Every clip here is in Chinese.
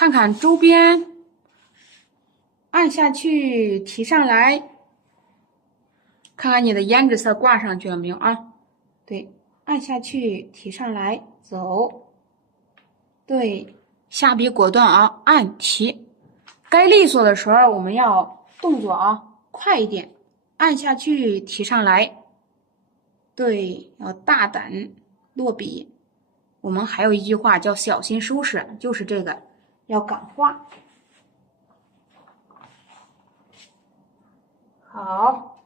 看看周边，按下去，提上来，看看你的胭脂色挂上去了没有啊？对，按下去，提上来，走。对，下笔果断啊，按提。该利索的时候，我们要动作啊快一点，按下去，提上来。对，要大胆落笔。我们还有一句话叫小心收拾，就是这个，要敢画。好，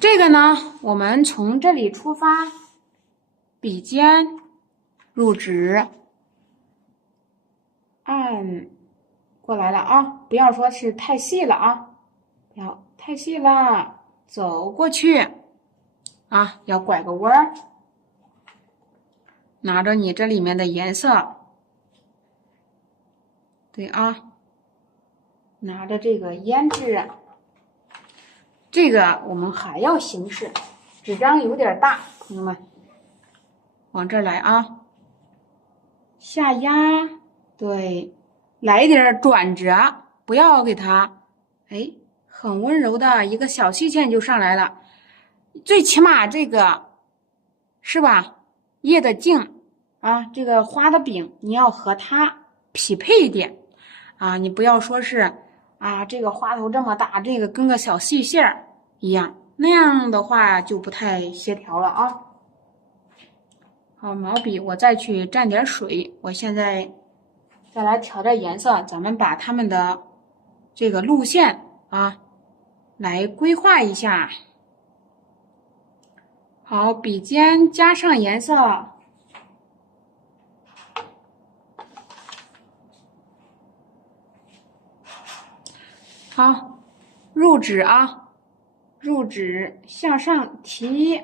这个呢，我们从这里出发，笔尖入纸，按过来了啊，不要说是太细了啊，不要太细了，走过去啊，要拐个弯儿，拿着你这里面的颜色，对啊，拿着这个胭脂，这个我们还要形式，纸张有点大，朋友们，往这儿来啊，下压，对，来一点转折，不要给它，哎，很温柔的一个小细线就上来了，最起码这个是吧？叶的茎啊，这个花的柄，你要和它匹配一点啊，你不要说是啊，这个花头这么大，这个跟个小细线儿一样，那样的话就不太协调了啊。好，毛笔我再去蘸点水，我现在再来调点颜色，咱们把它们的这个路线啊来规划一下。好，笔尖加上颜色，好，入纸啊，入纸向上提，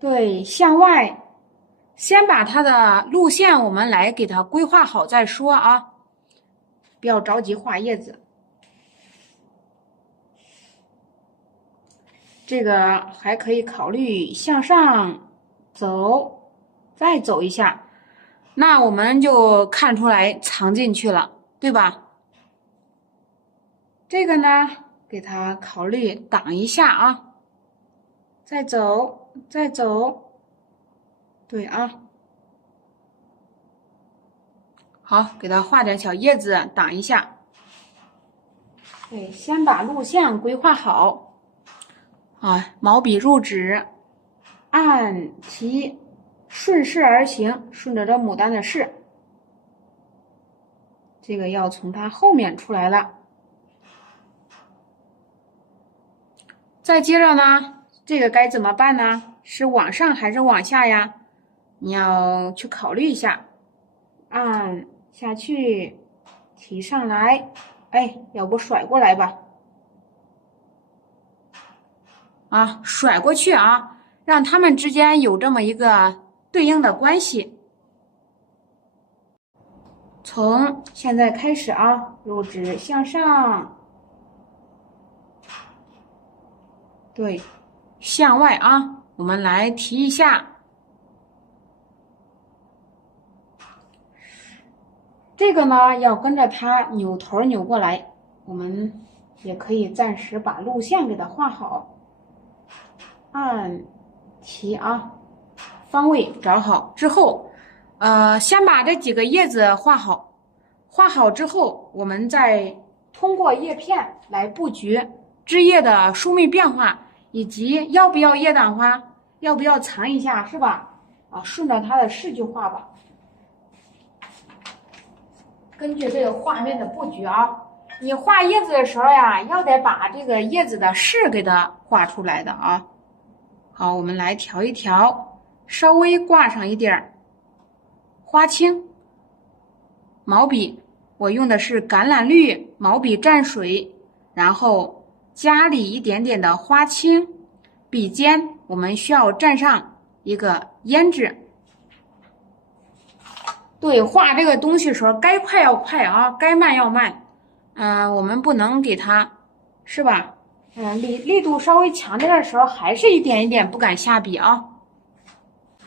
对，向外，先把它的路线我们来给它规划好再说啊，不要着急画叶子。这个还可以考虑向上走，再走一下，那我们就看出来藏进去了，对吧？这个呢，给它考虑挡一下啊，再走，再走，对啊，好，给它画点小叶子挡一下。对，先把路线规划好。啊，毛笔入纸，按提，顺势而行，顺着这牡丹的势，这个要从它后面出来了。再接着呢，这个该怎么办呢？是往上还是往下呀？你要去考虑一下。按下去，提上来，哎，要不甩过来吧？啊，甩过去啊，让它们之间有这么一个对应的关系。从现在开始啊，入纸向上，对，向外啊，我们来提一下。这个呢，要跟着它扭头扭过来，我们也可以暂时把路线给它画好。按提啊，方位找好之后，先把这几个叶子画好，画好之后，我们再通过叶片来布局枝叶的疏密变化，以及要不要叶党花，要不要藏一下，是吧？啊，顺着它的势去画吧。根据这个画面的布局啊，你画叶子的时候呀，要得把这个叶子的势给它画出来的啊。好，我们来调一调，稍微挂上一点花青。毛笔我用的是橄榄绿，毛笔蘸水，然后加里一点点的花青。笔尖我们需要蘸上一个胭脂。对，画这个东西的时候，该快要快啊，该慢要慢。我们不能给它，是吧？力度稍微强点的时候，还是一点一点不敢下笔啊。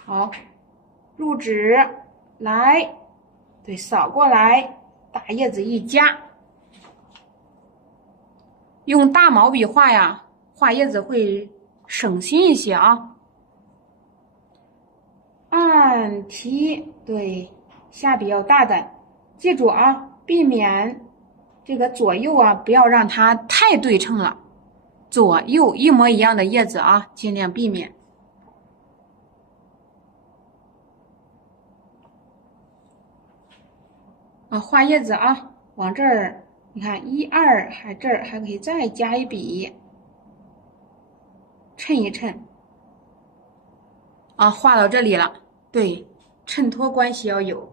好，入纸来，对，扫过来，大叶子一夹。用大毛笔画呀，画叶子会省心一些啊。按提，对，下笔要大胆，记住啊，避免这个左右啊，不要让它太对称了。左右一模一样的叶子啊，尽量避免。画叶子啊，往这儿，你看1、2，还这儿还可以再加一笔，衬一衬。画到这里了，对，衬托关系要有。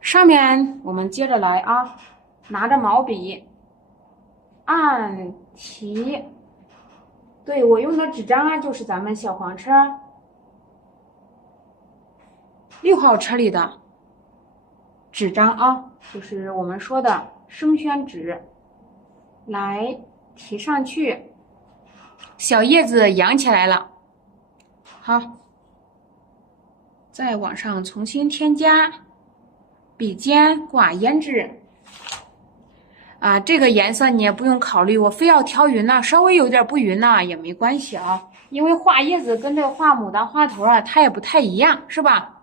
上面我们接着来啊，拿着毛笔，按提。对，我用的纸张啊，就是咱们小黄车6号车里的纸张啊，就是我们说的生宣纸，来提上去，小叶子扬起来了。好，再往上重新添加，笔尖挂胭脂。这个颜色你也不用考虑，我非要调匀呢，稍微有点不匀呢也没关系啊，因为画叶子跟这个画牡丹花头啊，它也不太一样，是吧？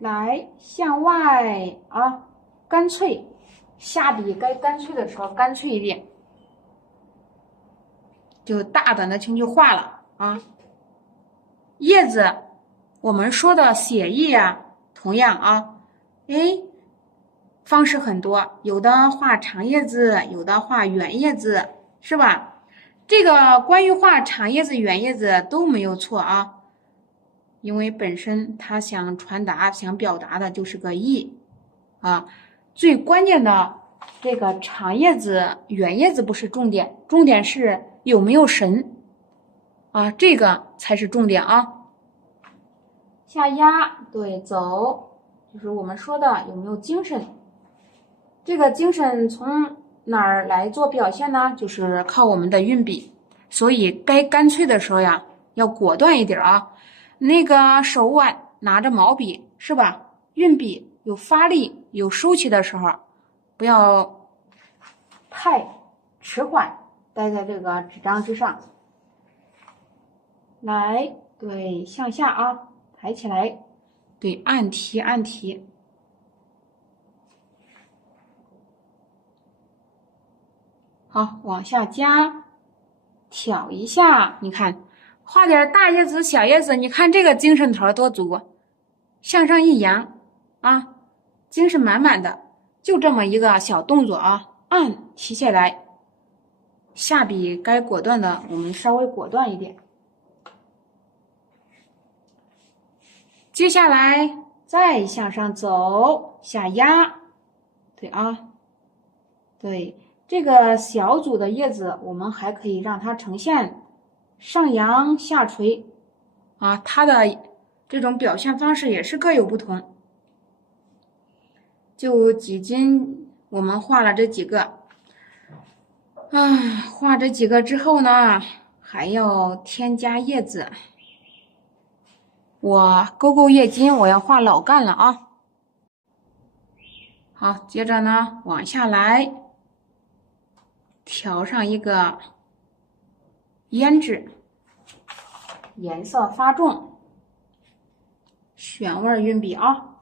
来，向外啊，干脆，下笔该干脆的时候干脆一点，就大胆的进去画了啊。叶子，我们说的写意啊，同样啊，方式很多，有的画长叶子，有的画圆叶子，是吧？这个关于画长叶子、圆叶子都没有错啊，因为本身他想传达、想表达的就是个意啊。最关键的这个长叶子、圆叶子不是重点，重点是有没有神啊，这个才是重点啊。下压，对，走，就是我们说的有没有精神。这个精神从哪儿来做表现呢？就是靠我们的运笔，所以该干脆的时候呀，要果断一点啊。那个手腕拿着毛笔是吧？运笔有发力、有收起的时候，不要太迟缓，待在这个纸张之上。来，对，向下啊，抬起来，对，按提按提。好，往下加，挑一下，你看，画点大叶子、小叶子，你看这个精神头多足，向上一扬啊，精神满满的，就这么一个小动作啊，按提起来，下笔该果断的，我们稍微果断一点。接下来再向上走，下压，对啊，对。这个小组的叶子，我们还可以让它呈现上扬下垂啊，它的这种表现方式也是各有不同。就几斤，我们画了这几个，画这几个之后呢，还要添加叶子。我勾叶筋，我要画老干了啊。好，接着呢往下来。调上一个胭脂，颜色发重，选味运笔啊。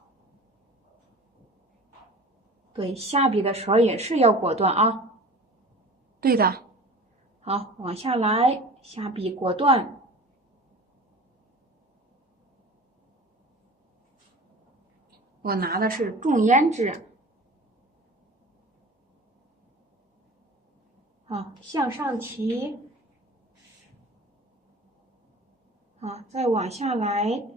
对，下笔的时候也是要果断啊。对的，好，往下来，下笔果断。我拿的是重胭脂。好，向上提，好，再往下来，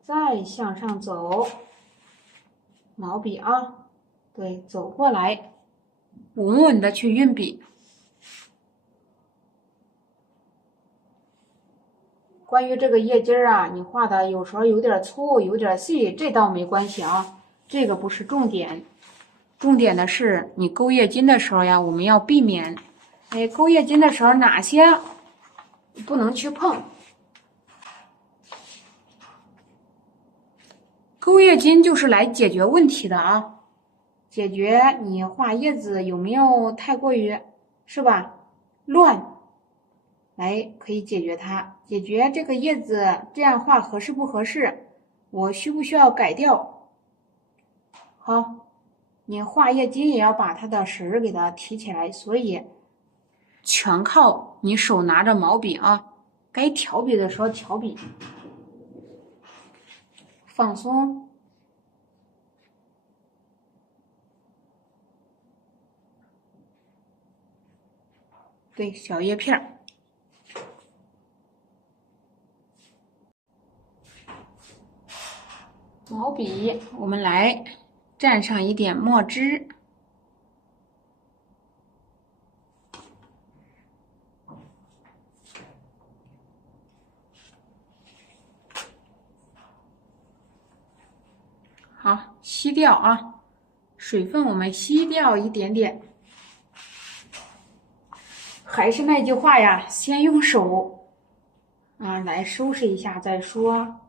再向上走，毛笔啊，对，走过来，稳稳的去运笔。关于这个叶筋啊，你画的有时候有点粗，有点细，这倒没关系啊。这个不是重点，重点的是你勾叶筋的时候呀，我们要避免哎，勾叶筋的时候哪些不能去碰？勾叶筋就是来解决问题的啊，解决你画叶子有没有太过于，是吧？乱，来可以解决它，解决这个叶子这样画合适不合适？我需不需要改掉？好，你画叶筋也要把它的绳儿给它提起来，所以全靠你手拿着毛笔啊，该调笔的时候调笔，放松。对，小叶片儿。毛笔，我们来蘸上一点墨汁。好，吸掉啊，水分我们吸掉一点点。还是那句话呀，先用手来收拾一下再说。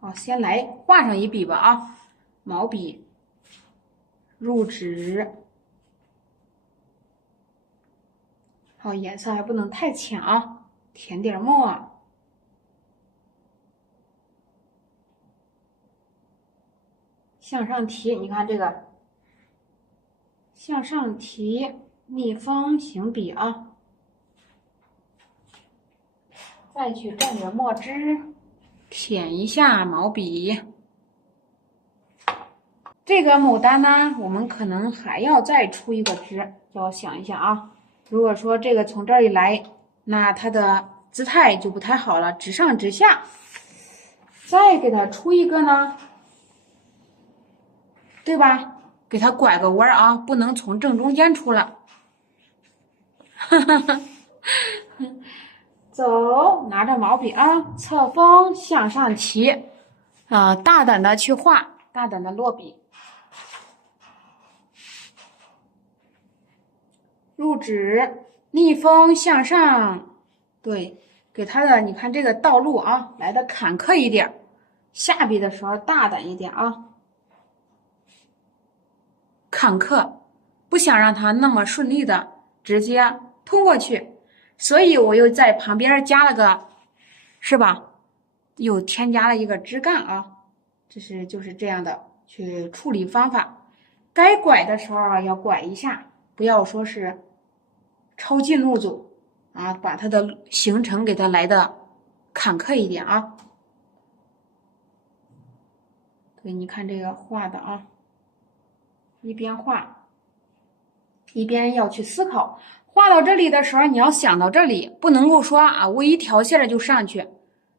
好，先来画上一笔吧啊，毛笔、入纸。好，颜色还不能太浅啊，填点墨。向上提，你看这个向上提逆风行笔啊，再去蘸点墨汁，舔一下毛笔。这个牡丹呢，我们可能还要再出一个枝，要想一想啊。如果说这个从这里来，那它的姿态就不太好了，直上直下。再给它出一个呢，对吧？给它拐个弯啊，不能从正中间出了。走，拿着毛笔啊，侧锋向上提，大胆的去画，大胆的落笔。入纸，逆风向上，对，给它的你看这个道路啊，来的坎坷一点，下笔的时候大胆一点啊。坎坷，不想让它那么顺利的直接通过去，所以我又在旁边加了个，是吧？又添加了一个枝干啊，就是这样的去处理方法。该拐的时候啊，要拐一下，不要说是抄近路走啊，把它的行程给它来的坎坷一点啊。对，你看这个画的啊。一边画，一边要去思考。画到这里的时候，你要想到这里，不能够说啊，我一条线就上去。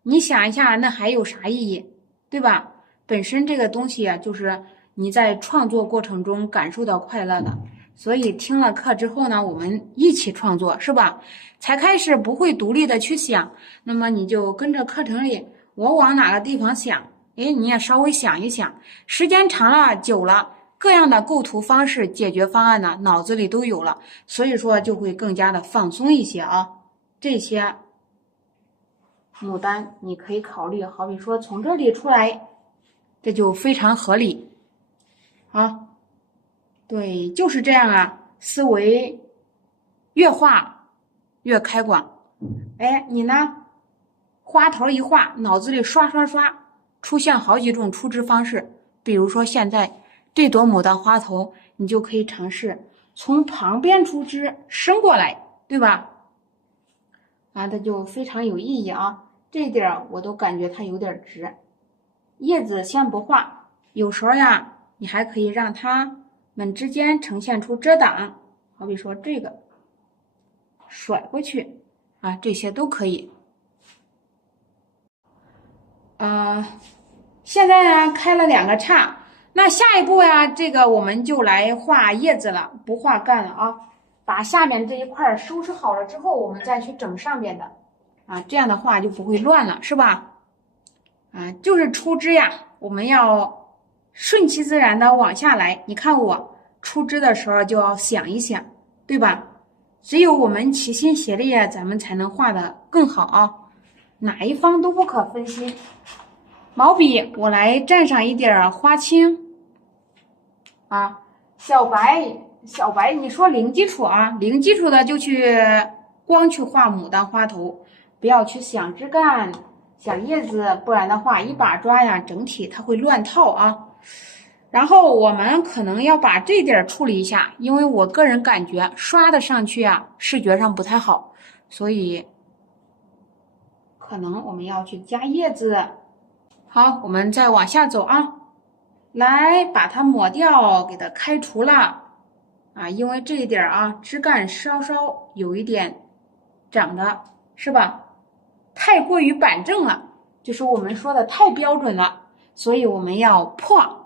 你想一下，那还有啥意义，对吧？本身这个东西啊，就是你在创作过程中感受到快乐的。所以听了课之后呢，我们一起创作，是吧？才开始不会独立的去想，那么你就跟着课程里，我往哪个地方想，哎，你也稍微想一想，时间长了久了。各样的构图方式、解决方案呢，脑子里都有了，所以说就会更加的放松一些啊。这些牡丹你可以考虑，好比说从这里出来，这就非常合理啊。对，就是这样啊，思维越画越开广。哎，你呢？花头一画，脑子里刷刷刷出现好几种出枝方式，比如说现在。这朵牡丹花头，你就可以尝试从旁边出枝伸过来，对吧？它就非常有意义啊！这一点我都感觉它有点直。叶子先不画，有时候呀，你还可以让它们之间呈现出遮挡，好比说这个甩过去啊，这些都可以。现在呢开了2个叉。那下一步呀，这个我们就来画叶子了，不画干了啊。把下面这一块收拾好了之后，我们再去整上面的，这样的话就不会乱了，是吧？就是出枝呀，我们要顺其自然的往下来。你看我出枝的时候就要想一想，对吧？只有我们齐心协力，咱们才能画得更好啊！哪一方都不可分心。毛笔我来蘸上一点花青啊，小白，你说零基础啊，零基础的就光去画牡丹花头，不要去想枝干、想叶子，不然的话一把抓呀，整体它会乱套啊。然后我们可能要把这点处理一下，因为我个人感觉刷的上去啊，视觉上不太好，所以可能我们要去加叶子。好，我们再往下走啊，来把它抹掉，给它开除了啊，因为这一点啊，枝干稍稍有一点长得是吧，太过于板正了，就是我们说的太标准了，所以我们要破。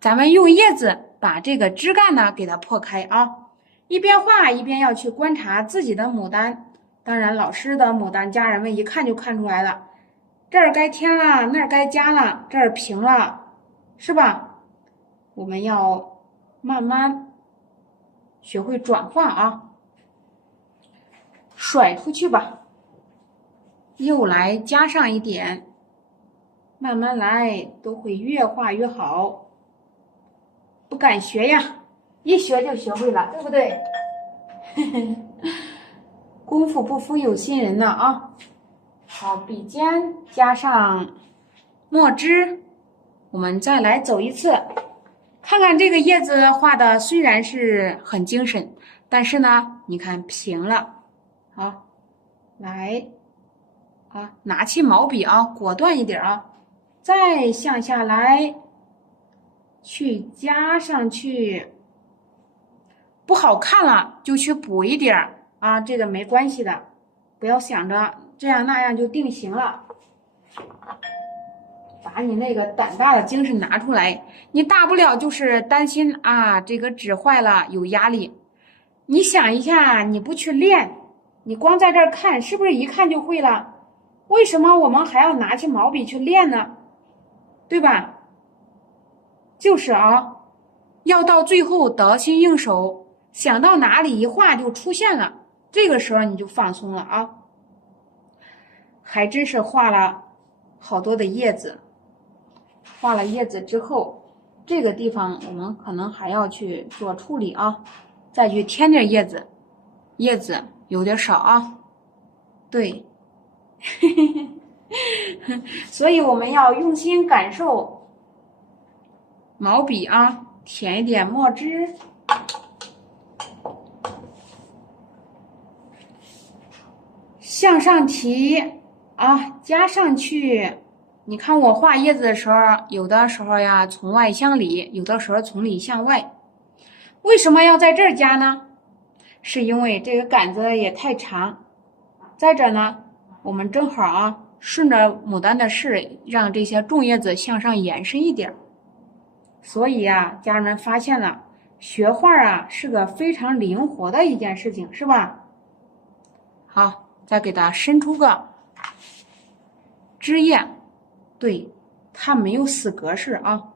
咱们用叶子把这个枝干呢给它破开啊，一边画一边要去观察自己的牡丹。当然，老师的牡丹，家人们一看就看出来了，这儿该添了，那儿该加了，这儿平了，是吧？我们要慢慢学会转换啊，甩出去吧，又来加上一点，慢慢来，都会越画越好。不敢学呀，一学就学会了，对不对？功夫不负有心人呢啊！好，笔尖加上墨汁，我们再来走一次，看看这个叶子画的虽然是很精神，但是呢，你看平了。好，来啊，拿起毛笔啊，果断一点啊，再向下来。去加上去，不好看了就去补一点啊，这个没关系的，不要想着这样那样就定型了。把你那个胆大的精神拿出来，你大不了就是担心啊，这个纸坏了有压力。你想一下，你不去练，你光在这儿看，是不是一看就会了？为什么我们还要拿起毛笔去练呢？对吧？就是啊，要到最后得心应手，想到哪里一画就出现了，这个时候你就放松了啊。还真是画了好多的叶子，画了叶子之后，这个地方我们可能还要去做处理啊，再去添点叶子，叶子有点少啊，对，所以我们要用心感受。毛笔啊，填一点墨汁，向上提啊，加上去。你看我画叶子的时候，有的时候呀从外向里，有的时候从里向外。为什么要在这儿加呢？是因为这个杆子也太长。再者呢，我们正好啊，顺着牡丹的势，让这些重叶子向上延伸一点。所以啊，家人们发现了，学画啊是个非常灵活的一件事情，是吧？好，再给它伸出个枝叶，对，它没有死格式啊。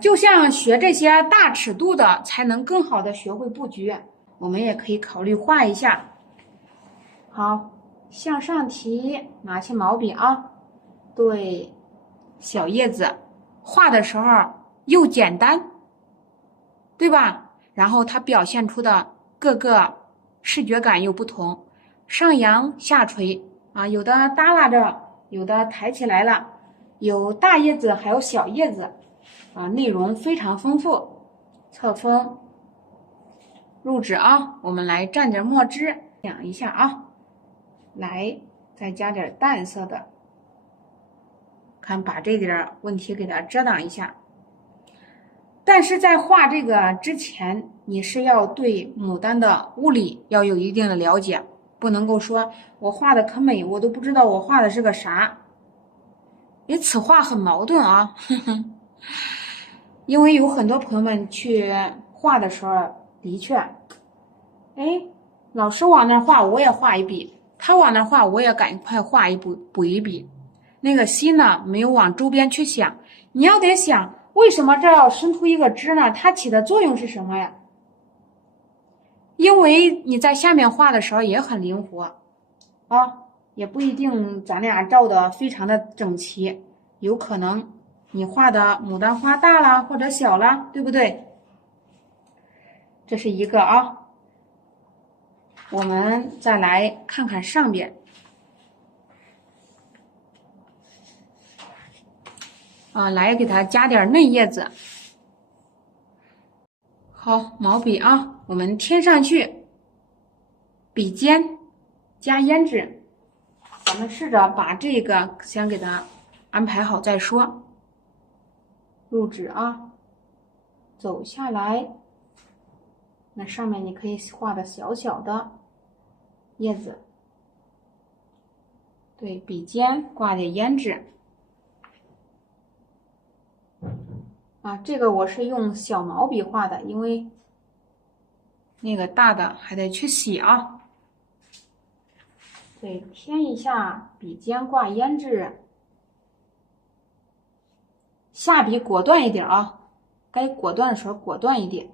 就像学这些大尺度的，才能更好的学会布局。我们也可以考虑画一下。好，向上提，拿起毛笔啊，对。小叶子画的时候又简单，对吧？然后它表现出的各个视觉感又不同，上扬下垂啊，有的耷拉着，有的抬起来了，有大叶子还有小叶子啊，内容非常丰富。侧锋入纸啊，我们来蘸点墨汁养一下啊，来再加点淡色的。看，把这点问题给它遮挡一下。但是在画这个之前，你是要对牡丹的物理要有一定的了解，不能够说我画的可美，我都不知道我画的是个啥。此话很矛盾啊，因为有很多朋友们去画的时候，的确，老师往那画，我也画一笔；他往那画，我也赶快画一补一笔。那个心呢，没有往周边去想，你要得想为什么这要伸出一个枝呢？它起的作用是什么呀？因为你在下面画的时候也很灵活啊，也不一定咱俩照的非常的整齐，有可能你画的牡丹花大了或者小了，对不对？这是一个啊。我们再来看看上边啊，来给它加点嫩叶子。好，毛笔啊，我们添上去，笔尖加胭脂。咱们试着把这个先给它安排好再说。入纸啊，走下来，那上面你可以画的小小的叶子。对，笔尖挂点胭脂。啊，这个我是用小毛笔画的，因为那个大的还得去洗啊。对，添一下笔尖挂胭脂，下笔果断一点啊，该果断的时候果断一点。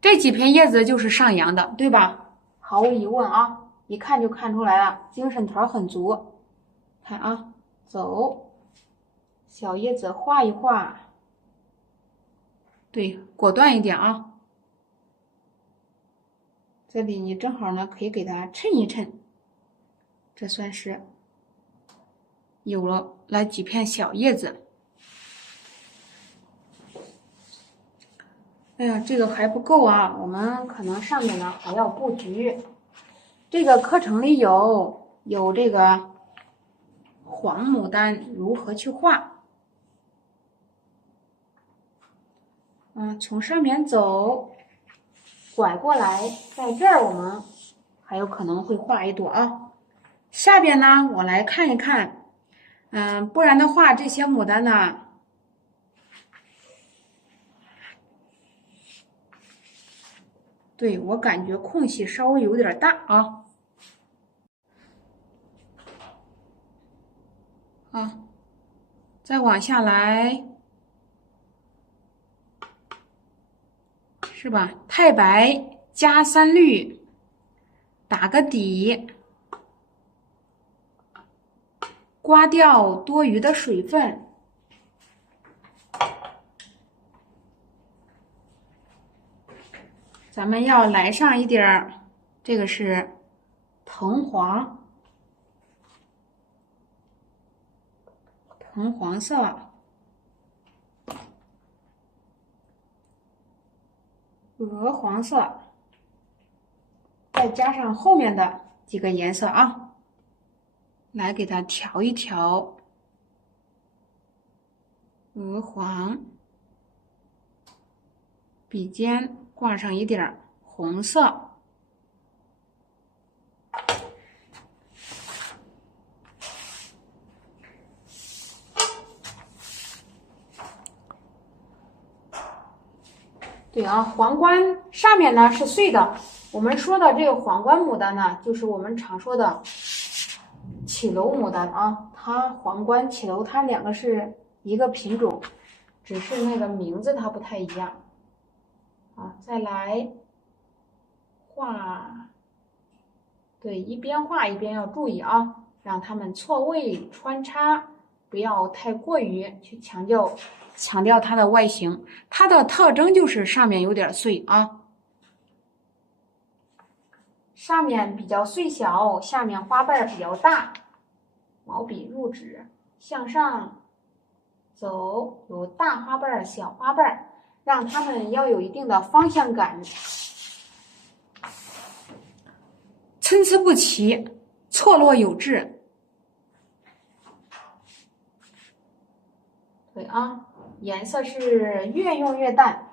这几片叶子就是上扬的，对吧？毫无疑问啊，一看就看出来了，精神头很足。看啊，走。小叶子画一画，对，果断一点啊。这里你正好呢，可以给它衬一衬，这算是有了几片小叶子。哎呀，这个还不够啊，我们可能上面呢还要布局。这个课程里有这个黄牡丹如何去画。从上面走，拐过来，在这儿我们还有可能会画一朵啊。下边呢，我来看一看，不然的话，这些牡丹呢，对，我感觉空隙稍微有点大啊。再往下来。是吧？太白加3绿，打个底，刮掉多余的水分。咱们要来上一点儿，这个是藤黄，藤黄色。鹅黄色，再加上后面的几个颜色啊，来给它调一调。鹅黄，笔尖挂上一点红色。对啊，皇冠上面呢是碎的。我们说的这个皇冠牡丹呢，就是我们常说的绮楼牡丹啊。它皇冠、绮楼，它两个是一个品种，只是那个名字它不太一样。再来画，对，一边画一边要注意啊，让它们错位穿插，不要太过于去强调它的外形。它的特征就是上面有点碎啊，上面比较碎小，下面花瓣比较大。毛笔入纸，向上走，有大花瓣、小花瓣，让它们要有一定的方向感。参差不齐，错落有致。对啊，颜色是越用越淡。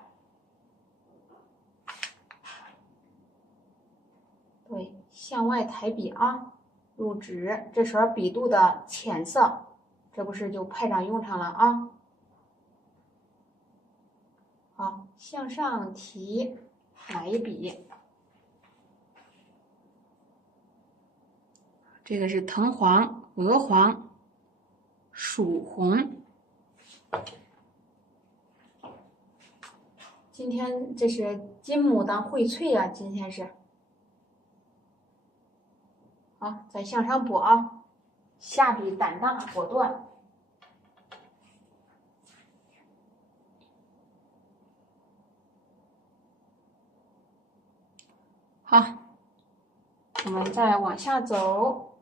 对，向外抬笔啊，入纸，这时候笔肚的浅色，这不是就派上用场了啊。好，向上提，来一笔。这个是藤黄、鹅黄，曙红。今天这是金牡丹荟萃啊，今天是。好，再向上补啊，下笔胆大果断。好，我们再往下走，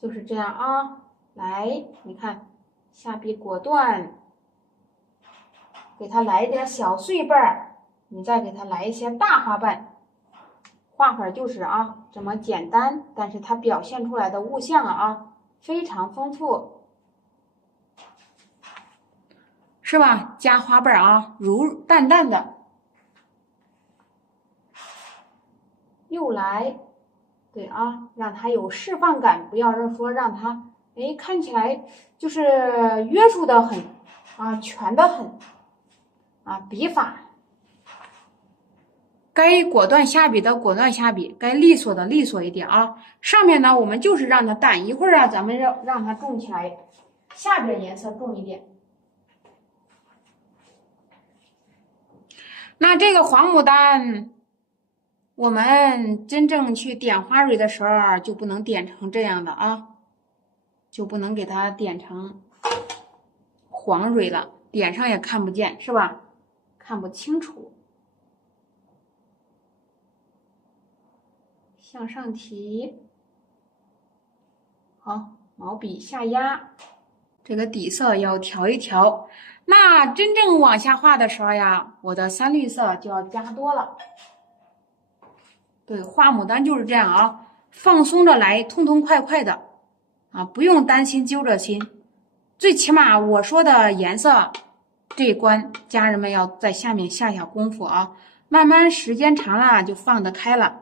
就是这样啊。来，你看，下笔果断，给它来一点小碎瓣儿，你再给它来一些大花瓣。画法就是啊，这么简单，但是它表现出来的物象啊，非常丰富，是吧？加花瓣啊，如淡淡的。又来，对啊，让它有释放感，不要说让它看起来就是约束的很啊，全的很啊，笔法。该果断下笔的果断下笔，该利索的利索一点啊。上面呢，我们就是让它淡，一会儿啊，咱们让它重起来，下边颜色重一点。那这个黄牡丹，我们真正去点花蕊的时候，就不能点成这样的啊，就不能给它点成黄蕊了，点上也看不见，是吧？看不清楚。向上提，好，毛笔下压，这个底色要调一调。那真正往下画的时候呀，我的三绿色就要加多了。对，画牡丹就是这样啊，放松着来，痛痛快快的啊，不用担心揪着心。最起码我说的颜色这一关，家人们要在下面下下功夫啊，慢慢时间长了就放得开了。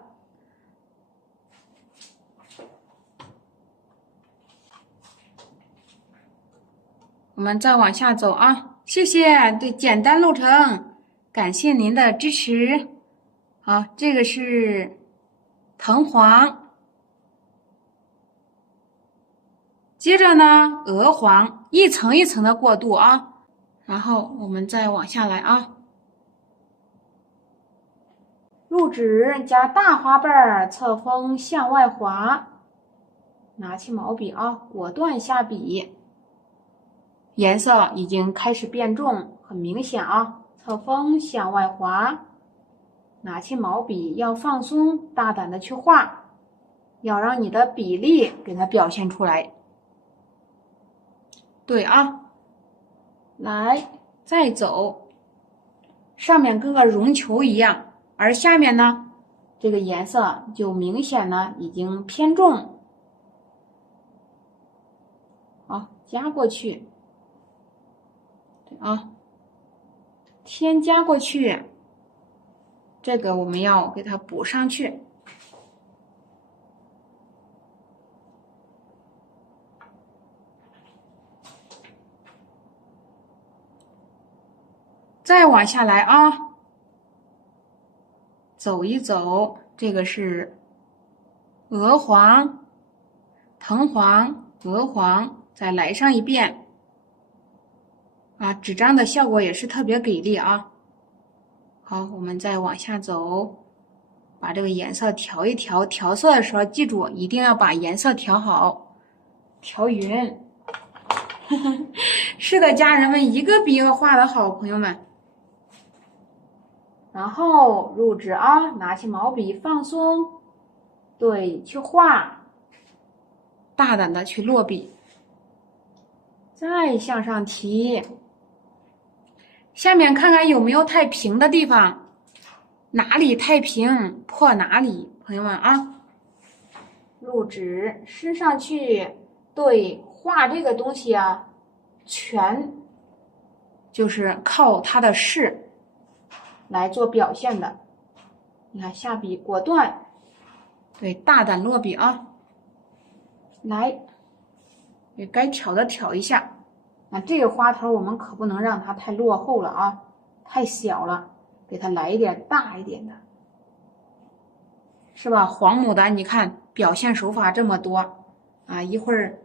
我们再往下走啊，谢谢，对，简单路程，感谢您的支持。好，这个是藤黄，接着呢，鹅黄，一层一层的过渡啊。然后我们再往下来啊，入纸加大花瓣，侧锋向外滑，拿起毛笔啊，果断下笔。颜色已经开始变重，很明显啊，侧锋向外滑，拿起毛笔要放松，大胆的去画，要让你的比例给它表现出来。对啊，来再走，上面跟个绒球一样，而下面呢，这个颜色就明显呢已经偏重。好，加过去。啊，添加过去，这个我们要给它补上去。再往下来啊，走一走，这个是鹅黄、藤黄、鹅黄，再来上一遍。啊，纸张的效果也是特别给力啊！好，我们再往下走，把这个颜色调一调。调色的时候，记住一定要把颜色调好，调匀。是的，家人们一个比一个画的好，朋友们。然后入纸啊，拿起毛笔放松，对，去画，大胆的去落笔，再向上提。下面看看有没有太平的地方，哪里太平破哪里，朋友们啊。入纸伸上去，对，画这个东西啊，全就是靠它的势来做表现的。你看下笔果断，对，大胆落笔啊。来，也该挑的挑一下。那这个花头我们可不能让它太落后了啊，太小了，给它来一点大一点的，是吧？黄牡丹，你看表现手法这么多啊，一会儿